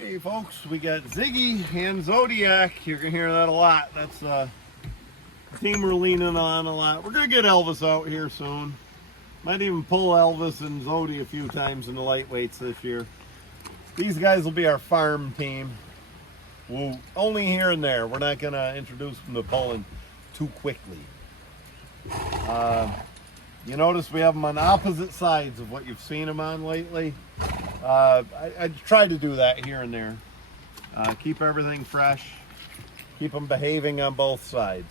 Hey folks, we got Ziggy and Zodiac. You're gonna hear that a lot. That's the team we're leaning on a lot. We're gonna get Elvis out here soon. Might even pull Elvis and Zodi a few times in the lightweights this year. These guys will be our farm team. We'll only here and there. We're not gonna introduce them to pulling too quickly. You notice we have them on opposite sides of what you've seen them on lately. I try to do that here and there. Keep everything fresh. Keep them behaving on both sides.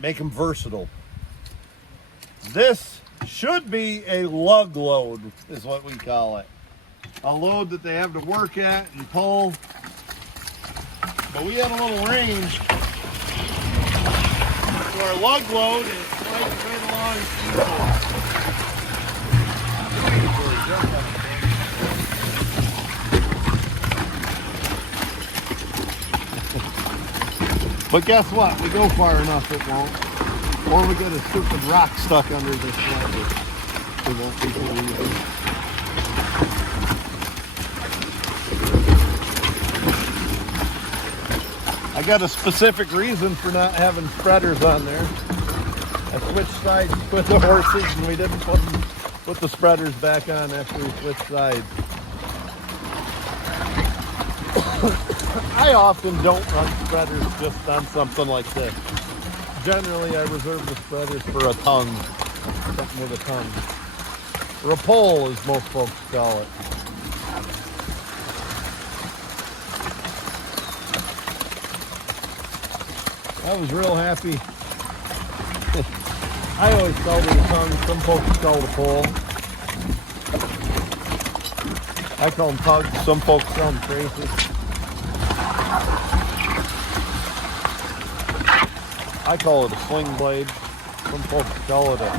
Make them versatile. This should be a lug load, is what we call it. A load that they have to work at and pull. But we had a little range. So our lug load is right along But guess what? We go far enough, it won't. Or we get a stupid rock stuck under this ladder. It won't be too easy. I got a specific reason for not having spreaders on there. I switched sides with the horses and we didn't put the spreaders back on after we switched sides. I often don't run spreaders just on something like this. Generally, I reserve the spreaders for a tongue, something with a tongue. Or a pole, as most folks call it. I was real happy. I always call it a tongue. Some folks call it a pole. I call them tugs. Some folks call them traces. I call it a sling blade. Some folks call it a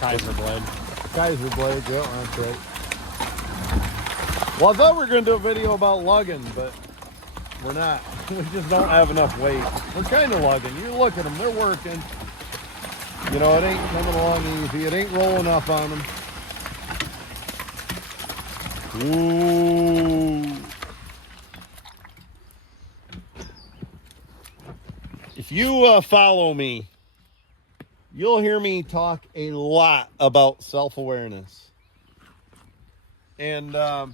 Kaiser blade. Kaiser blade, yeah, that's right. Well, I thought we were going to do a video about lugging, but we're not. We just don't have enough weight. We're kind of lugging. You look at them, they're working. You know, it ain't coming along easy. It ain't rolling up on them. Ooh. If you follow me, you'll hear me talk a lot about self-awareness. And I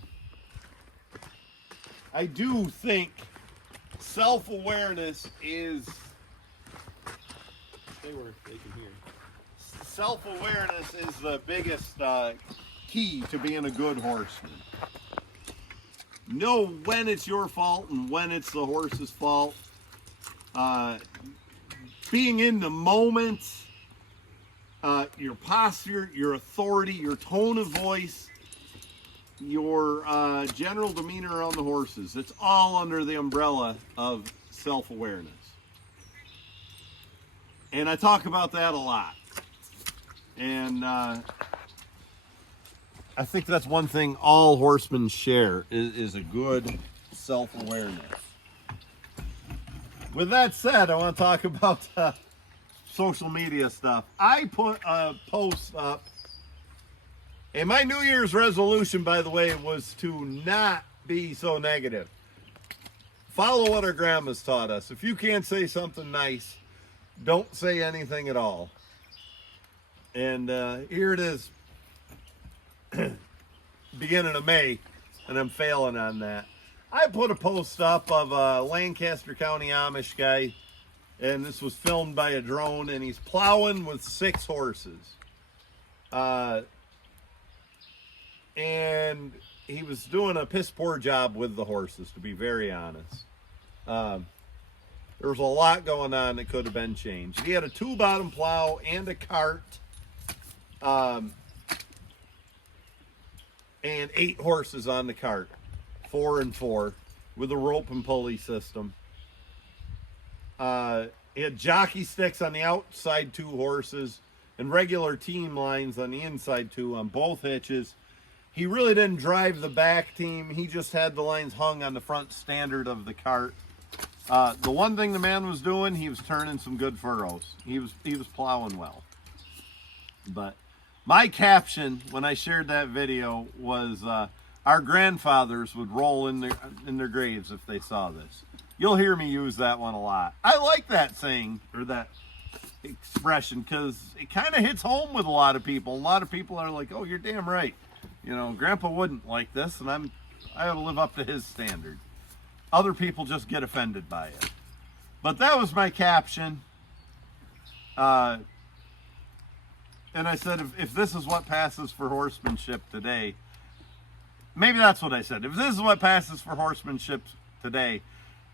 do think self-awareness is, stay where they can hear. Self-awareness is the biggest key to being a good horseman. Know when it's your fault and when it's the horse's fault. Being in the moment, your posture, your authority, your tone of voice, your general demeanor around the horses. It's all under the umbrella of self-awareness. And I talk about that a lot. And I think that's one thing all horsemen share is a good self-awareness. With that said, I want to talk about social media stuff. I put a post up, and my New Year's resolution, by the way, was to not be so negative. Follow what our grandmas taught us. If you can't say something nice, don't say anything at all. And here it is, beginning of May, and I'm failing on that. I put a post up of a Lancaster County Amish guy, and this was filmed by a drone, and he's plowing with 6 horses. And he was doing a piss poor job with the horses, to be very honest. There was a lot going on that could have been changed. He had a 2-bottom plow and a cart, and 8 horses on the cart. 4 and 4 with a rope and pulley system. He had jockey sticks on the outside 2 horses and regular team lines on the inside 2 on both hitches. He really didn't drive the back team. He just had the lines hung on the front standard of the cart. The one thing the man was doing, he was turning some good furrows. He was plowing well. But my caption when I shared that video was, our grandfathers would roll in their graves if they saw this. You'll hear me use that one a lot. I like that saying, or that expression, because it kind of hits home with a lot of people. A lot of people are like, oh, you're damn right. You know, Grandpa wouldn't like this, and I have to live up to his standard. Other people just get offended by it. But that was my caption. And I said, if this is what passes for horsemanship today, maybe that's what I said. If this is what passes for horsemanship today,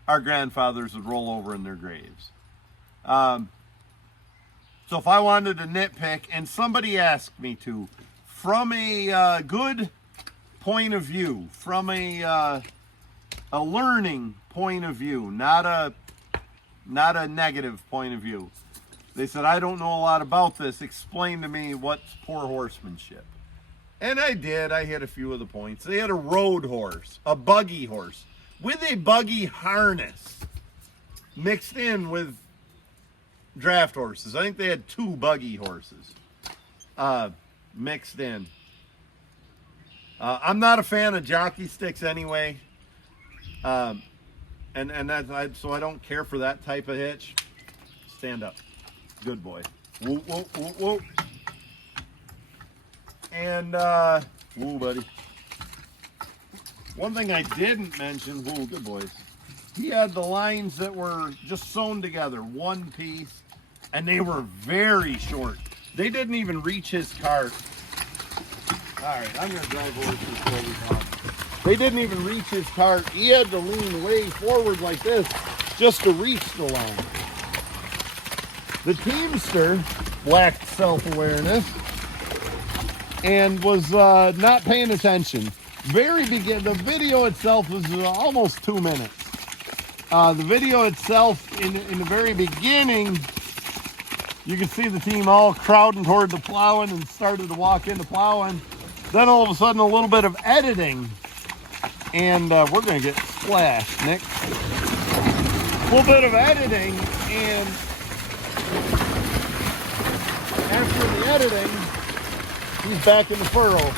our grandfathers would roll over in their graves. So if I wanted to nitpick, and somebody asked me to, from a good point of view, from a learning point of view, not a negative point of view, they said, I don't know a lot about this. Explain to me what's poor horsemanship. And I did. I hit a few of the points. They had a road horse, a buggy horse, with a buggy harness mixed in with draft horses. I think they had 2 buggy horses mixed in. I'm not a fan of jockey sticks anyway. And so I don't care for that type of hitch. Stand up. Good boy. Whoop, whoop, whoop, whoop. And, whoa, buddy. One thing I didn't mention, whoa, good boy. He had the lines that were just sewn together, one piece, and they were very short. They didn't even reach his cart. All right, I'm going to drive over to the top. They didn't even reach his cart. He had to lean way forward like this just to reach the line. The teamster lacked self-awareness and was not paying attention. The video itself was almost 2 minutes. The video itself, in the very beginning, you could see the team all crowding toward the plowing and started to walk into plowing. Then all of a sudden, a little bit of editing, and we're going to get splashed, Nick. A little bit of editing, and after the editing, he's back in the furrow,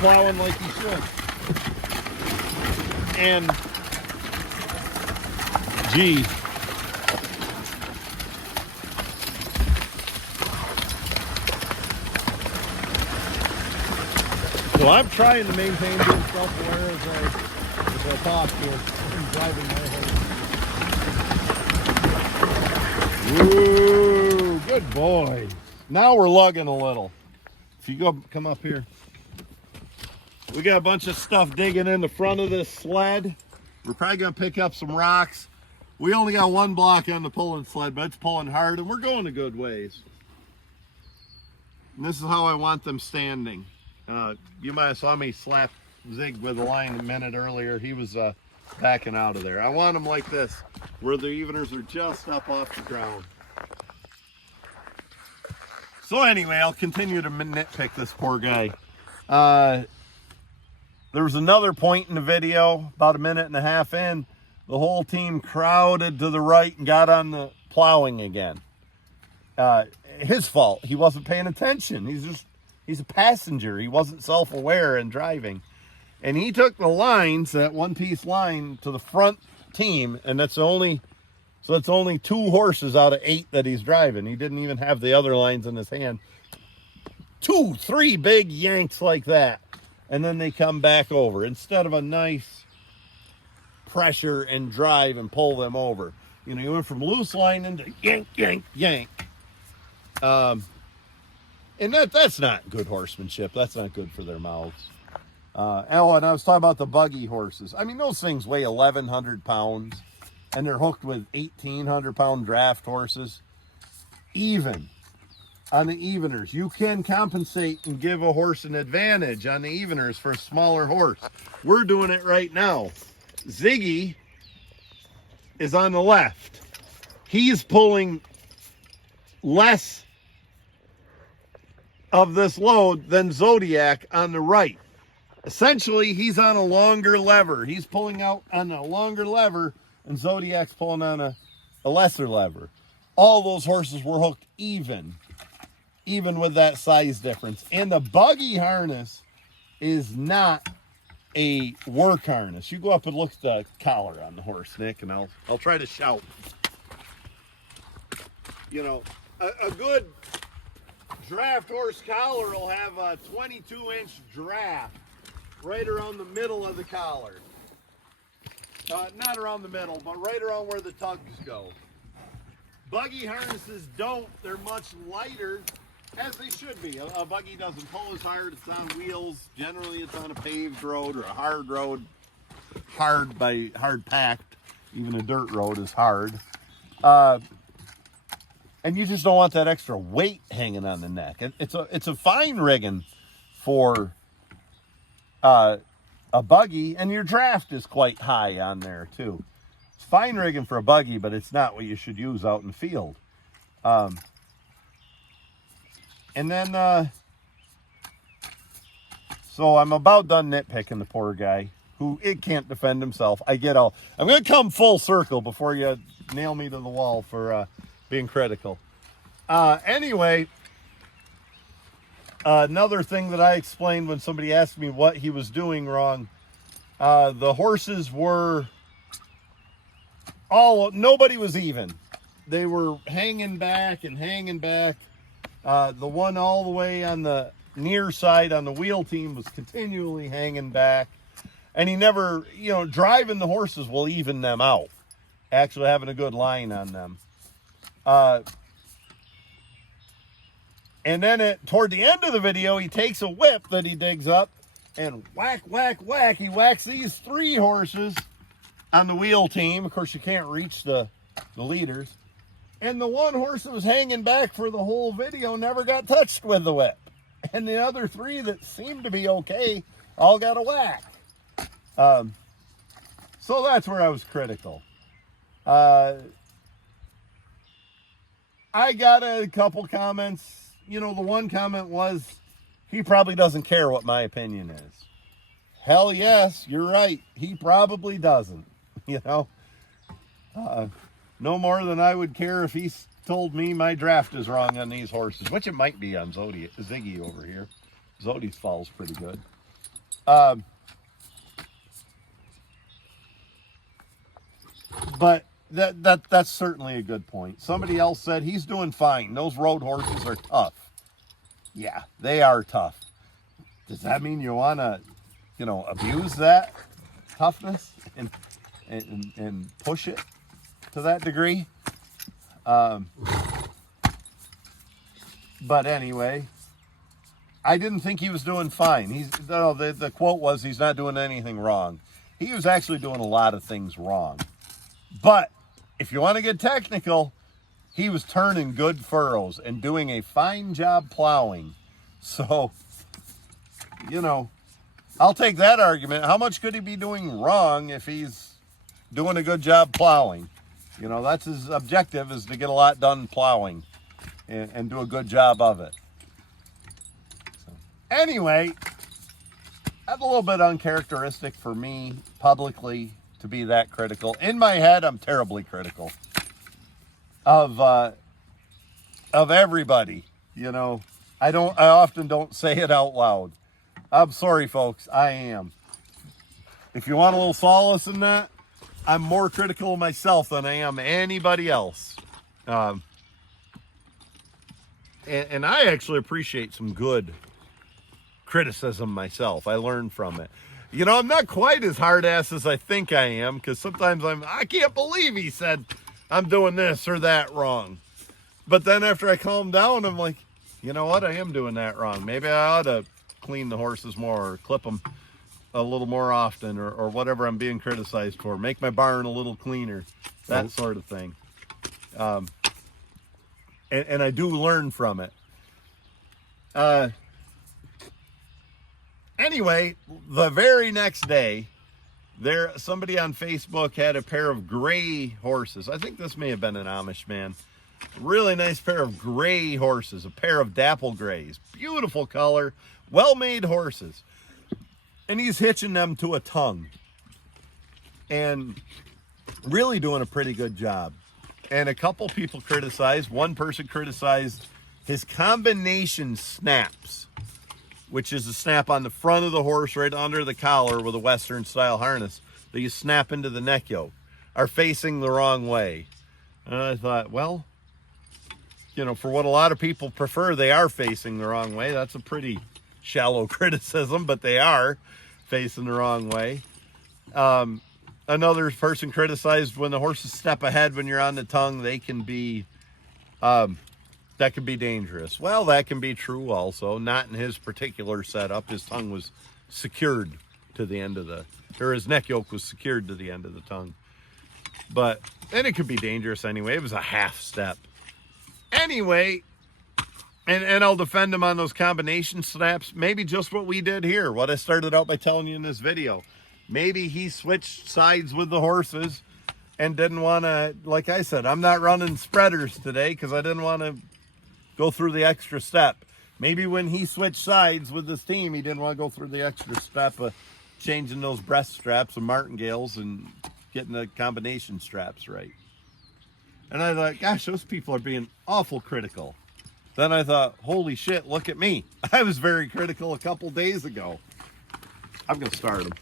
plowing like he should. And, gee. So I'm trying to maintain being self-aware as I talk here. I'm driving my head. Ooh, good boy. Now we're lugging a little. If you come up here. We got a bunch of stuff digging in the front of this sled. We're probably going to pick up some rocks. We only got 1 block on the pulling sled, but it's pulling hard, and we're going a good ways. And this is how I want them standing. You might have saw me slap Zig with a line a minute earlier. He was backing out of there. I want them like this, where the eveners are just up off the ground. So anyway, I'll continue to nitpick this poor guy. There was another point in the video, about 1.5 minutes in, the whole team crowded to the right and got on the plowing again. His fault. He wasn't paying attention. He's a passenger. He wasn't self-aware in driving. And he took the lines, that one-piece line, to the front team, and that's only 2 horses out of 8 that he's driving. He didn't even have the other lines in his hand. 2, 3 big yanks like that. And then they come back over. Instead of a nice pressure and drive and pull them over. You know, you went from loose line into yank, yank, yank. And that's not good horsemanship. That's not good for their mouths. And I was talking about the buggy horses. I mean, those things weigh 1,100 pounds, and they're hooked with 1,800-pound draft horses. Even on the eveners, you can compensate and give a horse an advantage on the eveners for a smaller horse. We're doing it right now. Ziggy is on the left. he's pulling less of this load than Zodiac on the right. Essentially, he's on a longer lever. He's pulling out on a longer lever, and Zodiac's pulling on a lesser lever. All those horses were hooked even with that size difference. And the buggy harness is not a work harness. You go up and look at the collar on the horse, Nick, and I'll try to shout. You know, a good draft horse collar will have a 22-inch draft right around the middle of the collar. Not around the middle, but right around where the tugs go. Buggy harnesses don't. They're much lighter, as they should be. A buggy doesn't pull as hard. It's on wheels. Generally, it's on a paved road or a hard road. Hard by hard packed. Even a dirt road is hard. And you just don't want that extra weight hanging on the neck. It's a fine rigging for a buggy, and your draft is quite high on there too. It's fine rigging for a buggy, but it's not what you should use out in the field. And then, so I'm about done nitpicking the poor guy who it can't defend himself. I'm going to come full circle before you nail me to the wall for being critical. Anyway, another thing that I explained when somebody asked me what he was doing wrong, the horses were nobody was even. They were hanging back and hanging back. The one all the way on the near side on the wheel team was continually hanging back. And he never, driving the horses will even them out. Actually having a good line on them. And then toward the end of the video, he takes a whip that he digs up and whack, whack, whack. He whacks these 3 horses on the wheel team. Of course, you can't reach the leaders. And the one horse that was hanging back for the whole video never got touched with the whip. And the other 3 that seemed to be okay all got a whack. So that's where I was critical. I got a couple comments. The one comment was, he probably doesn't care what my opinion is. Hell yes, you're right. He probably doesn't, no more than I would care if he told me my draft is wrong on these horses, which it might be on Ziggy over here. Zodi's fall's pretty good. But that's certainly a good point. Somebody else said he's doing fine. Those road horses are tough. Yeah, they are tough. Does that mean you want to, abuse that toughness and push it to that degree? But anyway, I didn't think he was doing fine. The quote was he's not doing anything wrong. He was actually doing a lot of things wrong. But if you want to get technical, he was turning good furrows and doing a fine job plowing. So, I'll take that argument. How much could he be doing wrong if he's doing a good job plowing? That's his objective, is to get a lot done plowing and do a good job of it. So, anyway, that's a little bit uncharacteristic for me publicly to be that critical. In my head, I'm terribly critical of everybody. I often don't say it out loud. I'm sorry, folks. I am. If you want a little solace in that, I'm more critical of myself than I am anybody else. And I actually appreciate some good criticism myself. I learn from it. I'm not quite as hard-ass as I think I am, because sometimes I can't believe he said I'm doing this or that wrong. But then after I calm down, I'm like, you know what? I am doing that wrong. Maybe I ought to clean the horses more or clip them a little more often or whatever I'm being criticized for. Make my barn a little cleaner, that sort of thing. And I do learn from it. Anyway, the very next day, Somebody on Facebook had a pair of gray horses. I think this may have been an Amish man. Really nice pair of gray horses, a pair of dapple grays. Beautiful color, well-made horses. And he's hitching them to a tongue. And really doing a pretty good job. And a couple people criticized, one person criticized his combination snaps, which is a snap on the front of the horse right under the collar with a Western style harness that you snap into the neck yoke, are facing the wrong way. And I thought, well, you know, for what a lot of people prefer, they are facing the wrong way. That's a pretty shallow criticism, but they are facing the wrong way. Another person criticized when the horses step ahead when you're on the tongue, they can be, that can be dangerous. Well, that can be true also. Not in his particular setup. His tongue was secured to the end of or his neck yoke was secured to the end of the tongue. But, and it could be dangerous anyway. It was a half step. Anyway, and I'll defend him on those combination snaps. Maybe just what we did here, what I started out by telling you in this video. Maybe he switched sides with the horses and didn't want to, like I said, I'm not running spreaders today because I didn't want to go through the extra step. Maybe when he switched sides with this team, he didn't want to go through the extra step of changing those breast straps and martingales and getting the combination straps right. And I thought, gosh, those people are being awful critical. Then I thought, holy shit, look at me. I was very critical a couple days ago. I'm going to start them.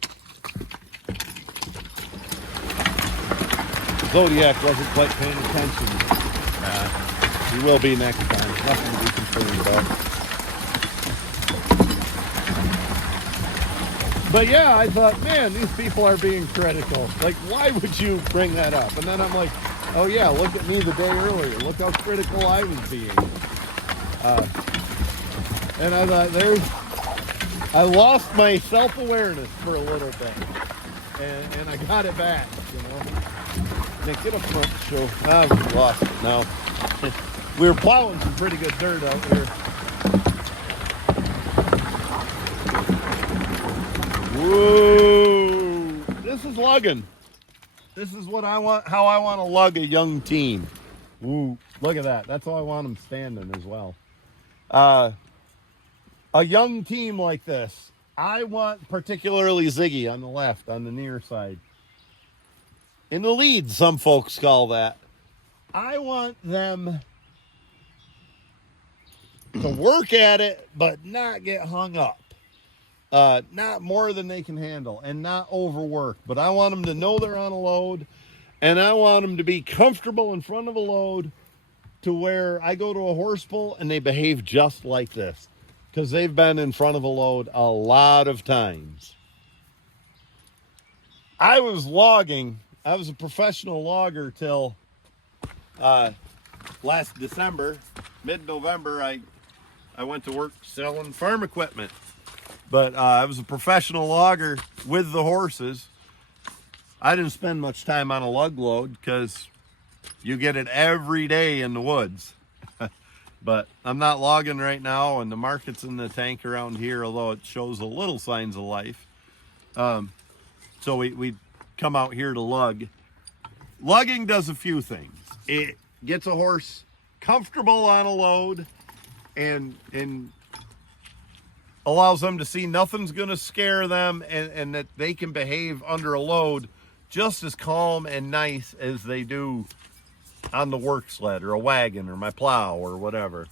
Zodiac wasn't quite paying attention. He will be next time. Nothing to be concerned about. But yeah, I thought, man, these people are being critical. Like, why would you bring that up? And then I'm like, oh yeah, look at me the day earlier. Look how critical I was being. And I thought, I lost my self-awareness for a little bit. And I got it back, you know. Nick, get up front and show. We lost it now. We were plowing some pretty good dirt out here. Whoa! This is lugging. This is what I want, how I want to lug a young team. Woo! Look at that. That's how I want them standing as well. A young team like this, I want particularly Ziggy on the left, on the near side. In the lead, some folks call that. I want them to work at it, but not get hung up. Not more than they can handle and not overwork. But I want them to know they're on a load, and I want them to be comfortable in front of a load to where I go to a horse pull and they behave just like this. Because they've been in front of a load a lot of times. I was logging. I was a professional logger till last December. Mid-November, I went to work selling farm equipment. But I was a professional logger with the horses. I didn't spend much time on a lug load because you get it every day in the woods. But I'm not logging right now, and the market's in the tank around here, although it shows a little signs of life. So we come out here to lug. Lugging does a few things. It gets a horse comfortable on a load and allows them to see nothing's going to scare them, and that they can behave under a load just as calm and nice as they do on the work sled or a wagon or my plow or whatever.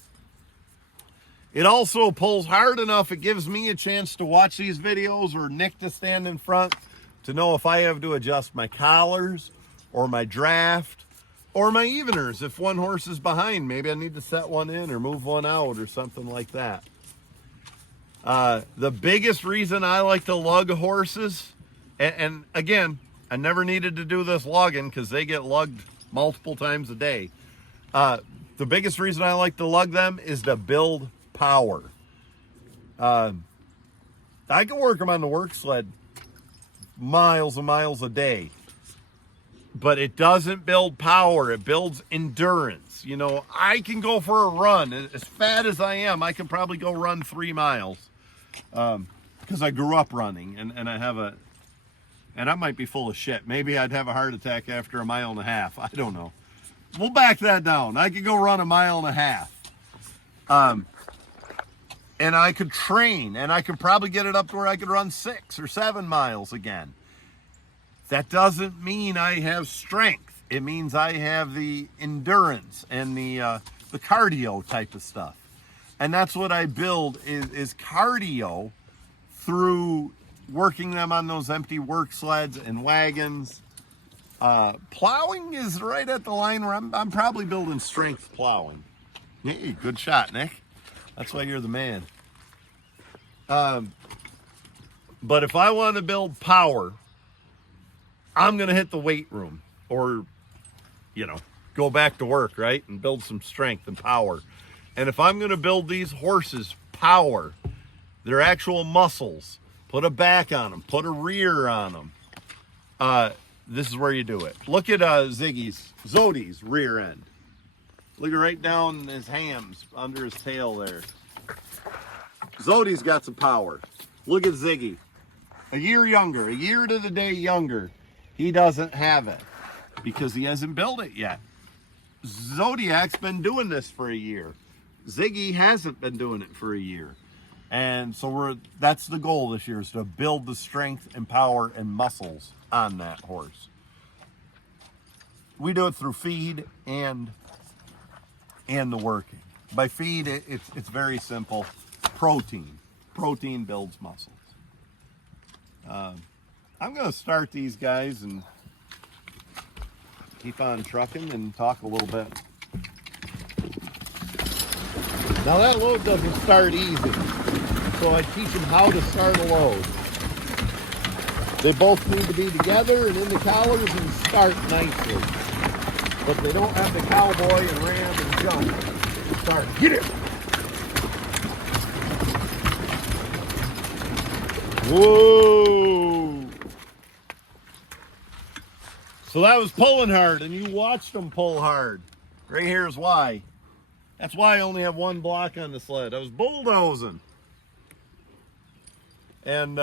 It also pulls hard enough. It gives me a chance to watch these videos, or Nick to stand in front to know if I have to adjust my collars or my draft or my eveners. If one horse is behind, maybe I need to set one in or move one out or something like that. The biggest reason I like to lug horses, and again, I never needed to do this lugging because they get lugged multiple times a day. The biggest reason I like to lug them is to build power. I can work them on the work sled miles and miles a day, but it doesn't build power. It builds endurance. You know, I can go for a run. As fat as I am, I can probably go run 3 miles because I grew up running, and I have And I might be full of shit. Maybe I'd have a heart attack after a mile and a half. I don't know. We'll back that down. I could go run a mile and a half. And I could train, and I could probably get it up to where I could run 6 or 7 miles again. That doesn't mean I have strength. It means I have the endurance and the cardio type of stuff. And that's what I build is cardio through working them on those empty work sleds and wagons. Plowing is right at the line where I'm probably building strength plowing. Hey, good shot, Nick. That's why you're the man. But if I want to build power, I'm going to hit the weight room or, go back to work, right? And build some strength and power. And if I'm going to build these horses power, their actual muscles, put a back on them, put a rear on them, this is where you do it. Look at Zodi's rear end. Look right down his hams under his tail there. Zodi's got some power. Look at Ziggy. A year younger, a year to the day younger. He doesn't have it because he hasn't built it yet. Zodiac's been doing this for a year. Ziggy hasn't been doing it for a year. And so that's the goal this year, is to build the strength and power and muscles on that horse. We do it through feed and the working. By feed, it's very simple. Protein. Protein builds muscles. I'm going to start these guys and keep on trucking and talk a little bit. Now that load doesn't start easy, so I teach them how to start a load. They both need to be together and in the collars and start nicely. But they don't have the cowboy and ram and jump. Start. Get it! Whoa! So that was pulling hard, and you watched them pull hard. Right here's why. That's why I only have one block on the sled. I was bulldozing. And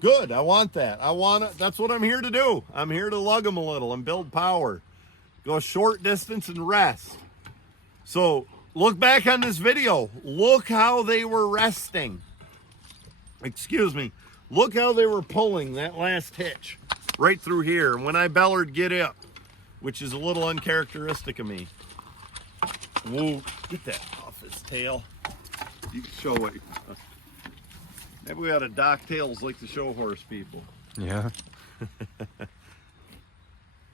good, I want that. That's what I'm here to do. I'm here to lug them a little and build power. Go a short distance and rest. So look back on this video. Look how they were resting. Excuse me. Look how they were pulling that last hitch right through here. And when I bellered, get up, which is a little uncharacteristic of me. Whoa, get that off his tail. You can show it. Maybe we ought to dock tails like the show horse people. Yeah.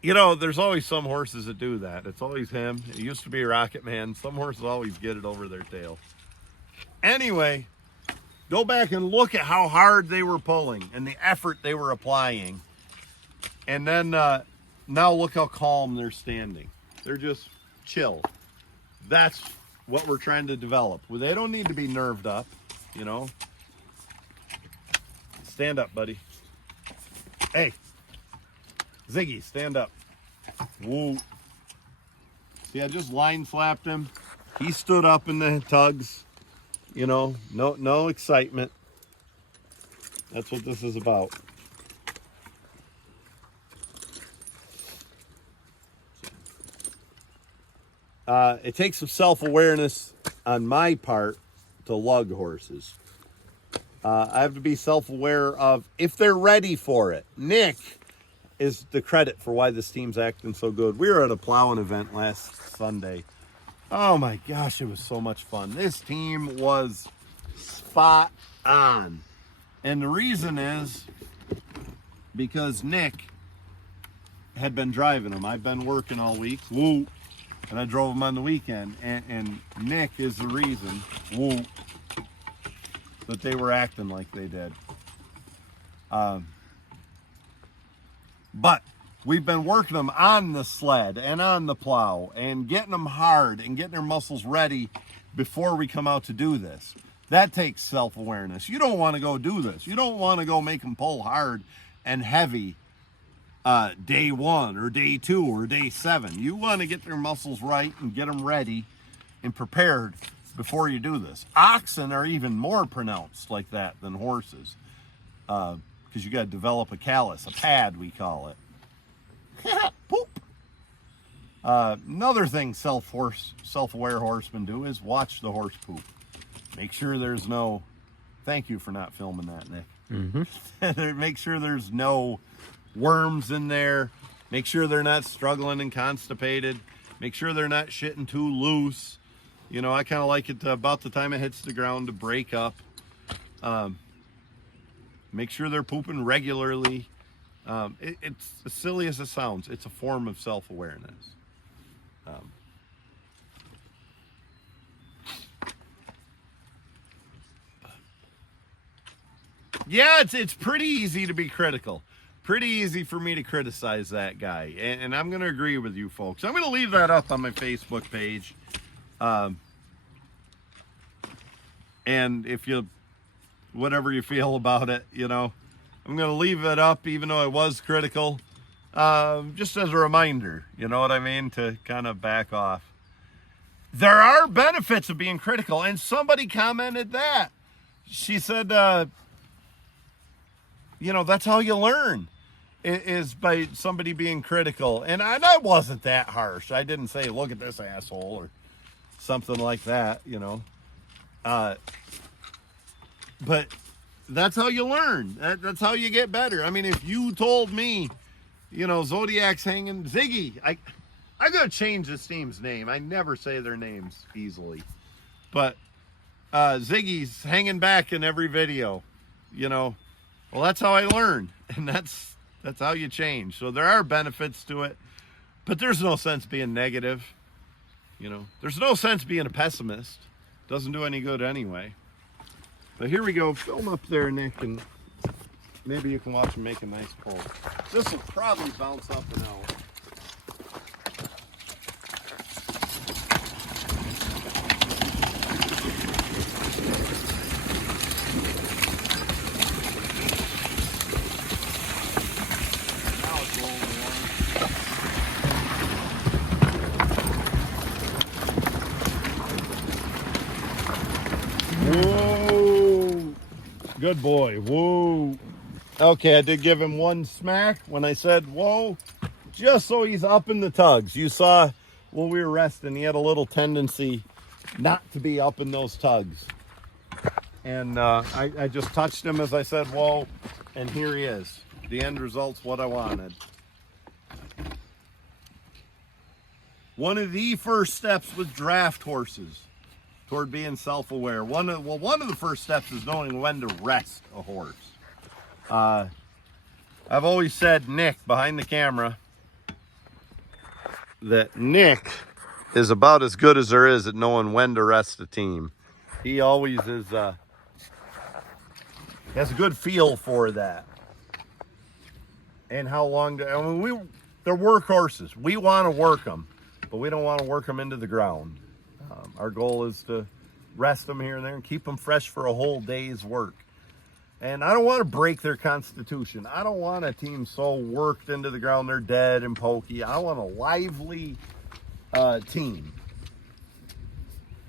There's always some horses that do that. It's always him. It used to be Rocket Man. Some horses always get it over their tail. Anyway, go back and look at how hard they were pulling and the effort they were applying. And then now look how calm they're standing. They're just chill. That's what we're trying to develop. Well, they don't need to be nerved up, Stand up, buddy. Hey, Ziggy, stand up. Whoa. See, I just line flapped him. He stood up in the tugs. No excitement. That's what this is about. It takes some self-awareness on my part to lug horses. I have to be self-aware of if they're ready for it. Nick is the credit for why this team's acting so good. We were at a plowing event last Sunday. Oh my gosh, it was so much fun. This team was spot on. And the reason is because Nick had been driving them. I've been working all week. Woo. And I drove them on the weekend. And Nick is the reason, woo, that they were acting like they did. But we've been working them on the sled and on the plow and getting them hard and getting their muscles ready before we come out to do this. That takes self-awareness. You don't want to go do this. You don't want to go make them pull hard and heavy day 1 or day 2 or day 7. You want to get their muscles right and get them ready and prepared before you do this. Oxen are even more pronounced like that than horses. because you got to develop a callus, a pad we call it. Poop. Another thing self-aware horsemen do is watch the horse poop. Make sure there's no, thank you for not filming that, Nick. Make sure there's no worms in there. Make sure they're not struggling and constipated. Make sure they're not shitting too loose. You know, I kind of like it to, about the time it hits the ground, to break up. Make sure they're pooping regularly. It's as silly as it sounds. It's a form of self-awareness. Yeah, it's pretty easy to be critical. Pretty easy for me to criticize that guy. And I'm going to agree with you folks. I'm going to leave that up on my Facebook page. And if you, whatever you feel about it, you know, I'm going to leave it up even though I was critical. Just as a reminder, you know what I mean? To kind of back off. There are benefits of being critical. And somebody commented that. She said, you know, that's how you learn, is by somebody being critical. And I wasn't that harsh. I didn't say, look at this asshole or something like that, you know. But that's how you learn. That's how you get better. I mean, if you told me, you know, Zodiac's hanging, Ziggy, I'm going to change this team's name. I never say their names easily. But Ziggy's hanging back in every video, you know. Well, that's how I learn, and that's how you change. So there are benefits to it, but there's no sense being negative. You know, there's no sense being a pessimist. Doesn't do any good anyway. But here we go. Film up there, Nick, and maybe you can watch him make a nice pull. This will probably bounce up and out. Whoa, good boy. Whoa. Okay, I did give him one smack when I said whoa, just so he's up in the tugs. You saw when we were resting, he had a little tendency not to be up in those tugs. And I just touched him as I said whoa, and here he is. The end result's what I wanted. One of the first steps with draft horses toward being self-aware. One of the first steps is knowing when to rest a horse. I've always said, Nick, behind the camera, that Nick is about as good as there is at knowing when to rest a team. He always is, has a good feel for that. And how long to, I mean, they're work horses. We want to work them, but we don't want to work them into the ground. Our goal is to rest them here and there and keep them fresh for a whole day's work. And I don't want to break their constitution. I don't want a team so worked into the ground they're dead and pokey. I want a lively team.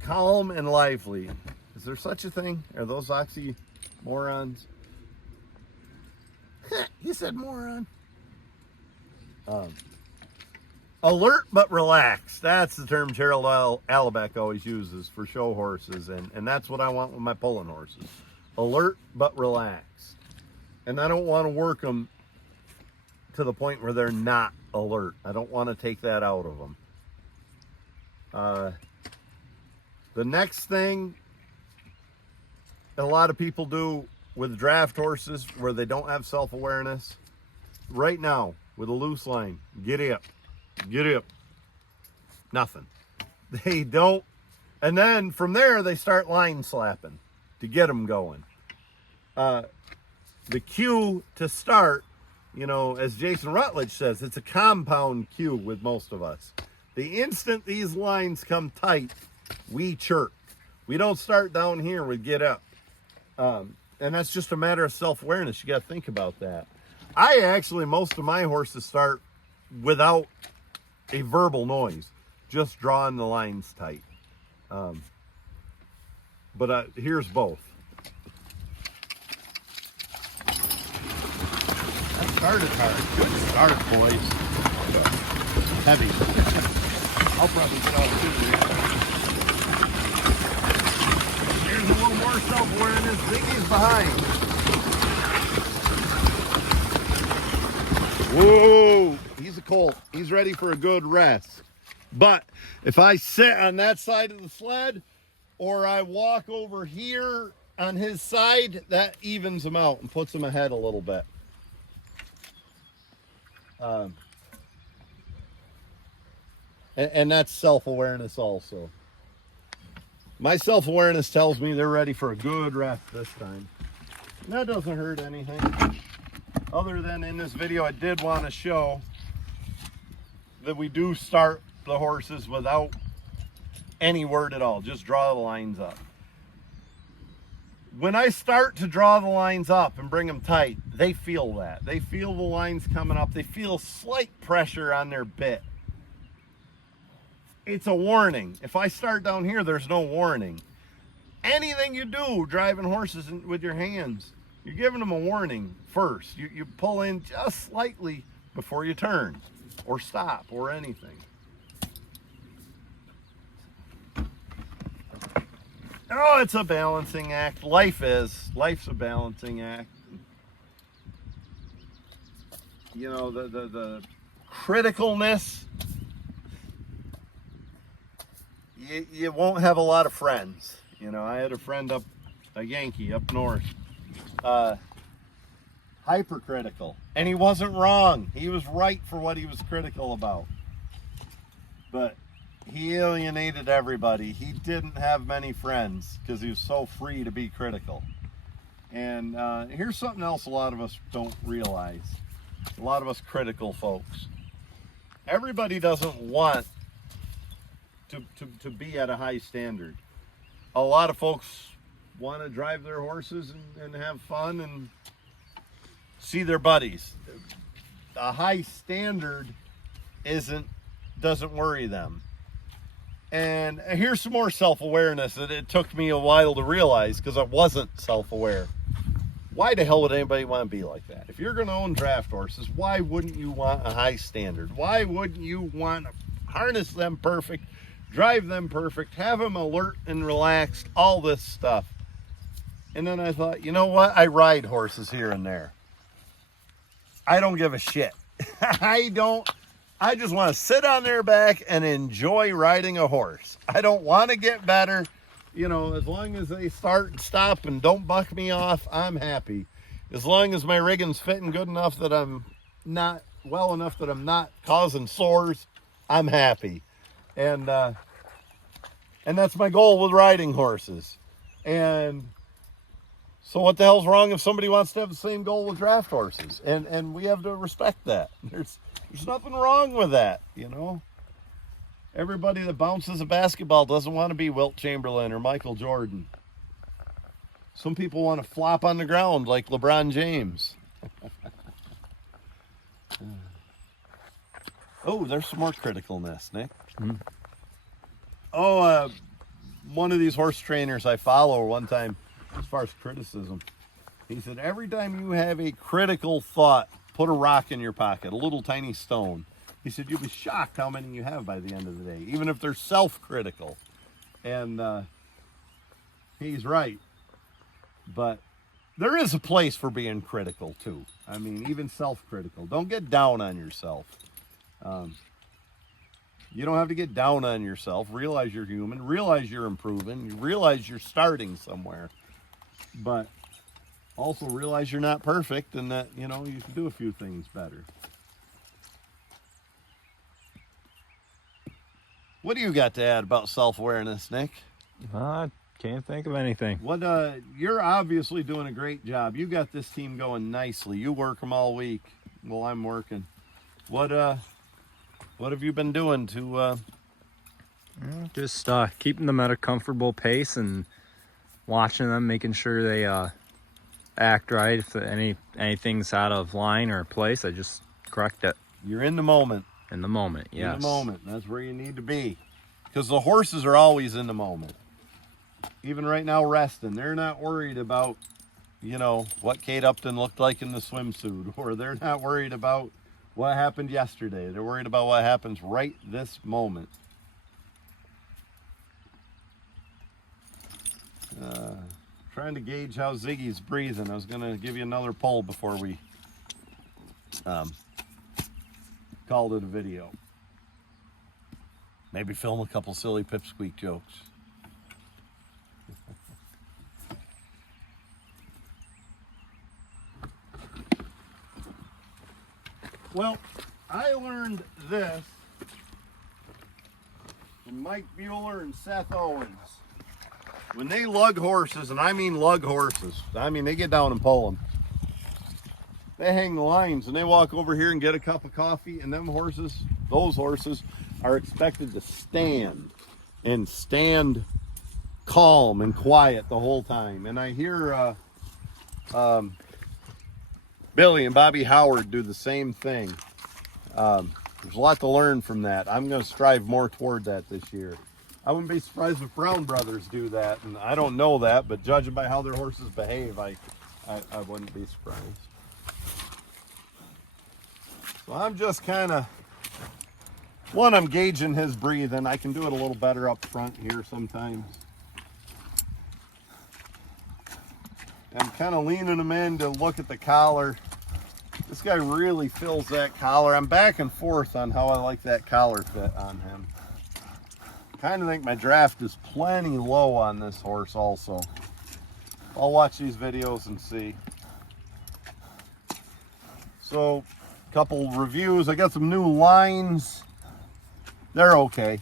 Calm and lively. Is there such a thing? Are those oxymorons? You said moron. Alert but relaxed. That's the term Gerald Alabeck always uses for show horses, and that's what I want with my pulling horses. Alert but relaxed. And I don't want to work them to the point where they're not alert. I don't want to take that out of them. The next thing a lot of people do with draft horses where they don't have self-awareness, right now with a loose line, get up. Get up. Nothing. They don't. And then from there, they start line slapping to get them going. The cue to start, you know, as Jason Rutledge says, it's a compound cue with most of us. The instant these lines come tight, we chirp. We don't start down here with get up. And that's just a matter of self-awareness. You got to think about that. I actually, most of my horses start without a verbal noise, just drawing the lines tight. But here's both. started hard. Good start, boys. Heavy. I'll probably stop too. There's a little more self-awareness. Ziggy's behind. Whoa! He's a colt. He's ready for a good rest. But if I sit on that side of the sled or I walk over here on his side, that evens him out and puts him ahead a little bit. And that's self-awareness also. My self-awareness tells me they're ready for a good rest this time. And that doesn't hurt anything. Other than in this video, I did want to show that we do start the horses without any word at all. Just draw the lines up. When I start to draw the lines up and bring them tight, they feel that. They feel the lines coming up. They feel slight pressure on their bit. It's a warning. If I start down here, there's no warning. Anything you do driving horses with your hands, you're giving them a warning first. You pull in just slightly before you turn or stop or anything. Oh, it's a balancing act. Life's a balancing act. You know, the criticalness, you won't have a lot of friends. You know, I had a friend a Yankee up north, hypercritical, and he wasn't wrong. He was right for what he was critical about. But he alienated everybody. He didn't have many friends because he was so free to be critical. And here's something else a lot of us don't realize. A lot of us critical folks. Everybody doesn't want to be at a high standard. A lot of folks want to drive their horses and have fun and see their buddies. A high standard doesn't worry them. And here's some more self-awareness that it took me a while to realize because I wasn't self-aware. Why the hell would anybody want to be like that? If you're going to own draft horses, why wouldn't you want a high standard? Why wouldn't you want to harness them perfect, drive them perfect, have them alert and relaxed, all this stuff? And then I thought, you know what? I ride horses here and there. I don't give a shit. I just want to sit on their back and enjoy riding a horse. I don't want to get better. You know, as long as they start and stop and don't buck me off, I'm happy. As long as my rigging's fitting good enough that I'm not well enough that I'm not causing sores, I'm happy. And that's my goal with riding horses. And so what the hell's wrong if somebody wants to have the same goal with draft horses? And we have to respect that. There's nothing wrong with that, you know. Everybody that bounces a basketball doesn't want to be Wilt Chamberlain or Michael Jordan. Some people want to flop on the ground like LeBron James. Oh, there's some more criticalness, Nick. Mm-hmm. Oh, one of these horse trainers I follow one time, as far as criticism, he said, every time you have a critical thought, put a rock in your pocket, a little tiny stone. He said, you'll be shocked how many you have by the end of the day, even if they're self-critical. And he's right. But there is a place for being critical, too. I mean, even self-critical. Don't get down on yourself. You don't have to get down on yourself. Realize you're human. Realize you're improving. You realize you're starting somewhere. But also realize you're not perfect and that, you know, you can do a few things better. What do you got to add about self-awareness, Nick? I can't think of anything. What you're obviously doing a great job. You got this team going nicely. You work them all week while I'm working. What have you been doing to just keeping them at a comfortable pace and watching them, making sure they act right. If anything's out of line or place, I just correct it. You're in the moment. In the moment, yes. In the moment. That's where you need to be. Because the horses are always in the moment. Even right now resting. They're not worried about, you know, what Kate Upton looked like in the swimsuit, or they're not worried about what happened yesterday. They're worried about what happens right this moment. Trying to gauge how Ziggy's breathing. I was going to give you another pull before we called it a video. Maybe film a couple silly pipsqueak jokes. Well, I learned this from Mike Bueller and Seth Owens. When they lug horses, and I mean lug horses, I mean they get down and pull them. They hang the lines and they walk over here and get a cup of coffee, and them horses, those horses, are expected to stand and stand calm and quiet the whole time. And I hear Billy and Bobby Howard do the same thing. There's a lot to learn from that. I'm going to strive more toward that this year. I wouldn't be surprised if Brown Brothers do that, and I don't know that, but judging by how their horses behave, I wouldn't be surprised. So I'm just kind of, I'm gauging his breathing. I can do it a little better up front here sometimes. I'm kind of leaning him in to look at the collar. This guy really fills that collar. I'm back and forth on how I like that collar fit on him. Kind of think my draft is plenty low on this horse also. I'll watch these videos and see. So, a couple reviews. I got some new lines. They're okay.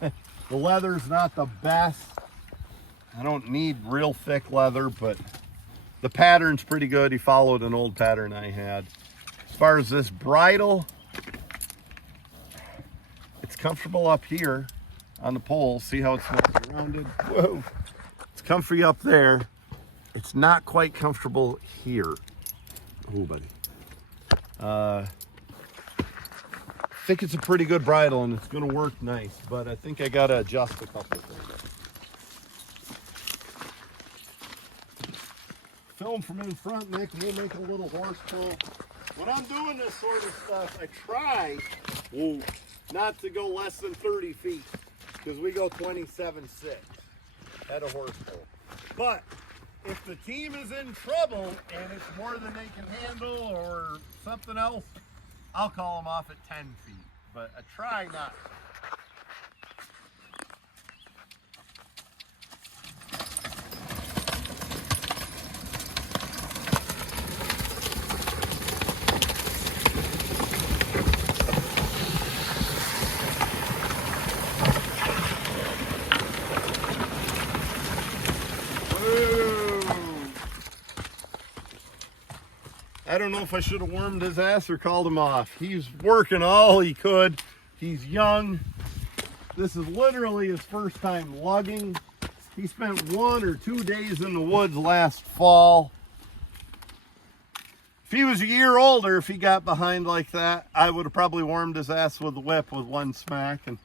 The leather's not the best. I don't need real thick leather, but the pattern's pretty good. He followed an old pattern I had. As far as this bridle, it's comfortable up here on the pole. See how it's not surrounded? Whoa. It's comfy up there. It's not quite comfortable here. Oh, buddy. I think it's a pretty good bridle and it's going to work nice, but I think I got to adjust a couple of things. Film from in front, Nick. We'll make a little horse pull. When I'm doing this sort of stuff, I try not to go less than 30 feet because we go 27.6 at a horse pull. But if the team is in trouble and it's more than they can handle or something else, I'll call them off at 10 feet. But I try not to. I don't know if I should have warmed his ass or called him off. He's working all he could. He's young. This is literally his first time lugging. He spent 1 or 2 days in the woods last fall. If he was a year older, if he got behind like that, I would have probably warmed his ass with the whip with one smack and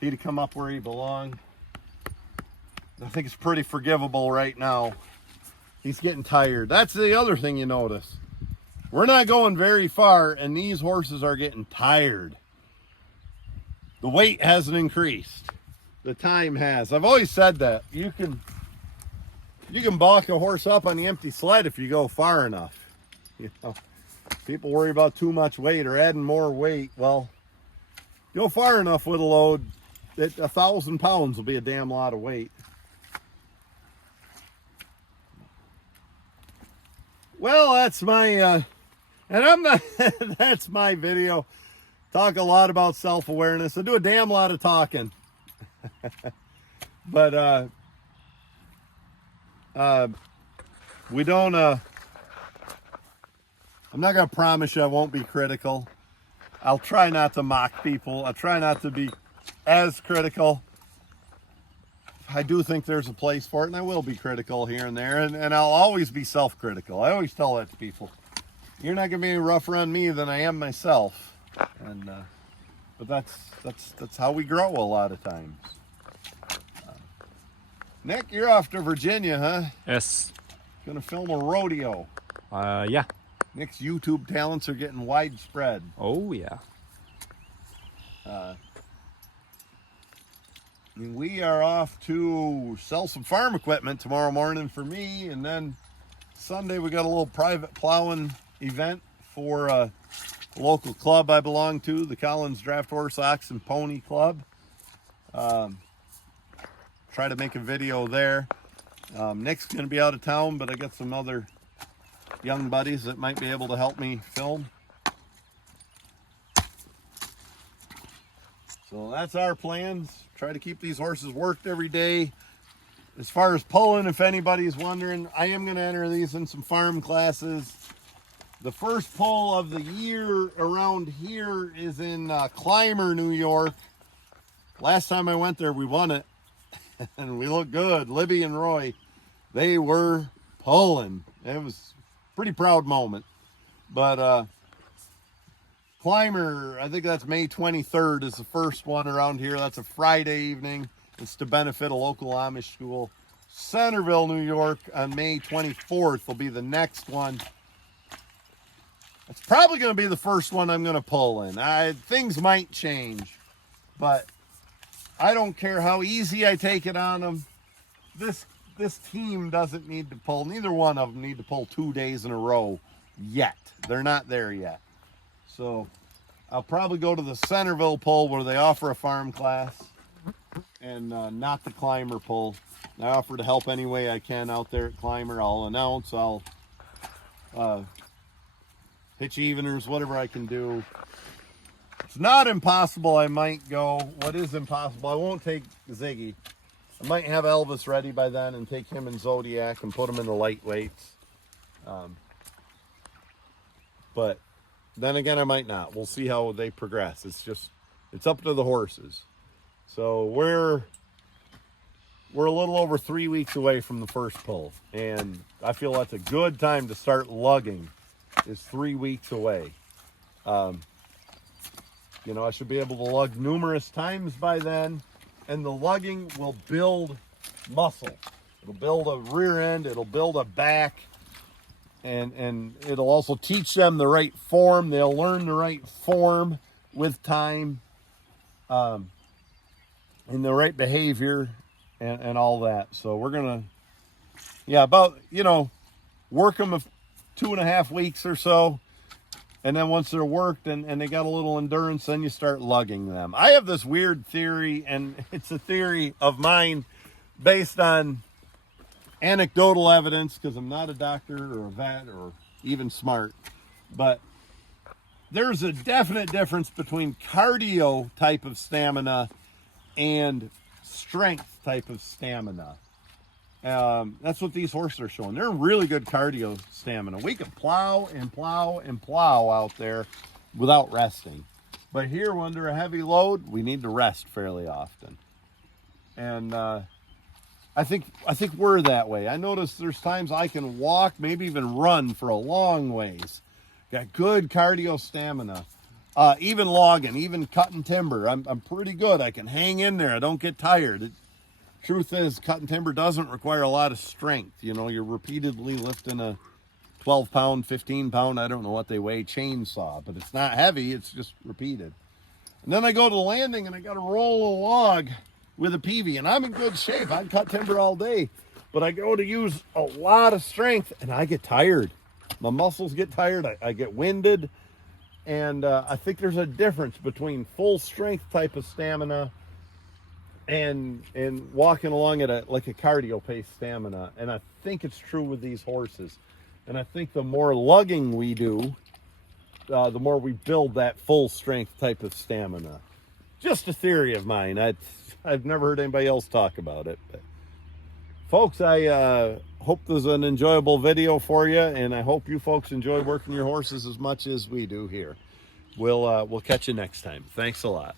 he'd have come up where he belonged. I think it's pretty forgivable right now. He's getting tired. That's the other thing you notice. We're not going very far, and these horses are getting tired. The weight hasn't increased. The time has. I've always said that. You can balk a horse up on the empty sled if you go far enough. You know, people worry about too much weight or adding more weight. Well, go far enough with a load that 1,000 pounds will be a damn lot of weight. Well, that's my and I'm not that's my video. Talk a lot about self-awareness. I do a damn lot of talking. But we don't I'm not gonna promise you I won't be critical. I'll try not to mock people. I'll try not to be as critical. I do think there's a place for it, and I will be critical here and there, and I'll always be self-critical. I always tell that to people. You're not gonna be rougher on me than I am myself, and but that's how we grow a lot of times. Nick, you're off to Virginia, huh? Yes. Gonna film a rodeo. Yeah. Nick's YouTube talents are getting widespread. Oh, yeah. We are off to sell some farm equipment tomorrow morning for me, and then Sunday we got a little private plowing event for a local club I belong to, the Collins Draft Horse Ox and Pony Club. Try to make a video there. Nick's going to be out of town, but I got some other young buddies that might be able to help me film. So that's our plans. Try to keep these horses worked every day. As far as pulling, if anybody's wondering, I am going to enter these in some farm classes. The first pull of the year around here is in Clymer, New York. Last time I went there, we won it. And we looked good. Libby and Roy, they were pulling. It was a pretty proud moment. But Clymer, I think that's May 23rd is the first one around here. That's a Friday evening. It's to benefit a local Amish school. Centerville, New York on May 24th will be the next one. It's probably going to be the first one I'm going to pull in. Things might change, but I don't care how easy I take it on them. This team doesn't need to pull. Neither one of them need to pull 2 days in a row yet. They're not there yet. So I'll probably go to the Centerville pull where they offer a farm class, and not the Clymer pull. I offer to help any way I can out there at Clymer. I'll announce. I'll pitch eveners, whatever I can do. It's not impossible I might go. What is impossible? I won't take Ziggy. I might have Elvis ready by then and take him and Zodiac and put him in the lightweights. But then again, I might not. We'll see how they progress. It's up to the horses. So we're a little over 3 weeks away from the first pull, and I feel that's a good time to start lugging. Is 3 weeks away. You know, I should be able to lug numerous times by then, and the lugging will build muscle. It'll build a rear end, it'll build a back, and it'll also teach them the right form. They'll learn the right form with time, and the right behavior, and all that. So we're gonna, work them 2.5 weeks or so. And then once they're worked and they got a little endurance, then you start lugging them. I have this weird theory, and it's a theory of mine based on anecdotal evidence, because I'm not a doctor or a vet or even smart. But there's a definite difference between cardio type of stamina and strength type of stamina. That's what these horses are showing. They're really good cardio stamina. We can plow and plow and plow out there without resting. But here, under a heavy load, we need to rest fairly often. And I think we're that way. I notice there's times I can walk, maybe even run for a long ways. Got good cardio stamina. Even logging, even cutting timber, I'm pretty good. I can hang in there. I don't get tired. Truth is, cutting timber doesn't require a lot of strength. You know, you're repeatedly lifting a 12-pound, 15-pound, I don't know what they weigh, chainsaw, but it's not heavy, it's just repeated. And then I go to the landing and I got to roll a log with a peavy, and I'm in good shape. I cut timber all day, but I go to use a lot of strength and I get tired. My muscles get tired, I get winded, and I think there's a difference between full strength type of stamina and walking along at like a cardio pace stamina. And I think it's true with these horses. And I think the more lugging we do, the more we build that full strength type of stamina. Just a theory of mine. I've never heard anybody else talk about it. But folks, I hope this is an enjoyable video for you, and I hope you folks enjoy working your horses as much as we do here. We'll catch you next time. Thanks a lot.